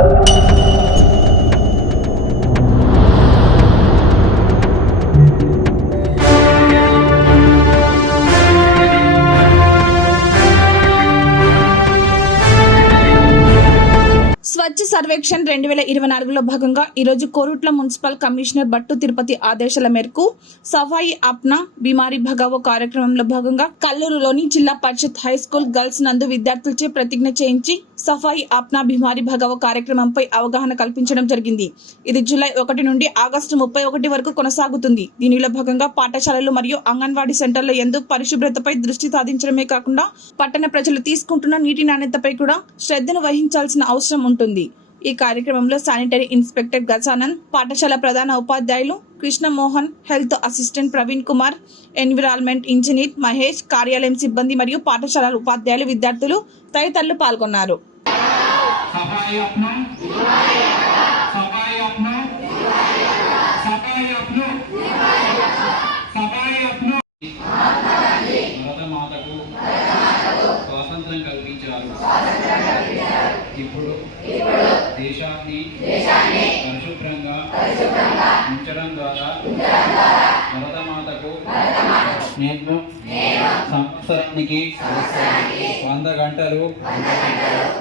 you స్వచ్ఛ సర్వేక్షణ రెండు వేల ఇరవై నాలుగులో భాగంగా ఈరోజు కోరుట్ల మున్సిపల్ కమిషనర్ బట్టు తిరుపతి ఆదేశాల మేరకు సఫాయి అప్నా బీమారీ భగావో కార్యక్రమంలో భాగంగా కల్లూరులోని జిల్లా పరిషత్ హై స్కూల్ గర్ల్స్ నందు విద్యార్థులచే ప్రతిజ్ఞ చేయించి సఫాయి ఆప్నా బీమారీ భగావో కార్యక్రమంపై అవగాహన కల్పించడం జరిగింది ఇది జులై ఒకటి నుండి ఆగస్టు ముప్పై ఒకటి వరకు కొనసాగుతుంది దీనిలో భాగంగా పాఠశాలలు మరియు అంగన్వాడీ సెంటర్ల ఎందు పరిశుభ్రతపై దృష్టి సాధించడమే కాకుండా పట్టణ ప్రజలు తీసుకుంటున్న నీటి నాణ్యతపై కూడా శ్రద్ధను వహించాల్సిన అవసరం ఉంటుంది ఈ కార్యక్రమంలో శానిటరీ ఇన్స్పెక్టర్ గజానంద్ పాఠశాల ప్రధాన ఉపాధ్యాయులు Krishnamohan health assistant Praveen Kumar environment engineer Mahesh కార్యాలయం సిబ్బంది మరియు పాఠశాల ఉపాధ్యాయులు విద్యార్థులు తదితరులు పాల్గొన్నారు స్వాతంత్రం కల్పించారు ఇప్పుడు దేశాన్ని పరిశుభ్రంగా ఉంచడం ద్వారా భరతమాతకు నేను సంవత్సరానికి వంద గంటలు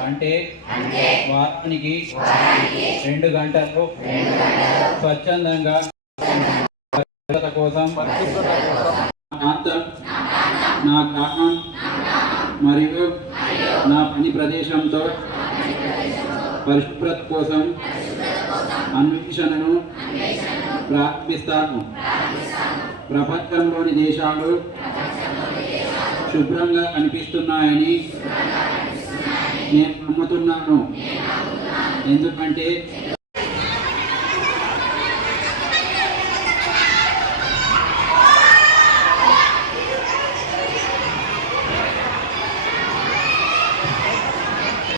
అంటే వారానికి రెండు గంటలు స్వచ్ఛందంగా కోసం ప్రాంతం నా గ్రామం మరియు నా పని ప్రదేశంతో పరిశుభ్రత కోసం అన్వేషణను ప్రారంభిస్తాను ప్రపంచంలోని దేశాలు శుభ్రంగా కనిపిస్తున్నాయని నేను నమ్ముతున్నాను ఎందుకంటే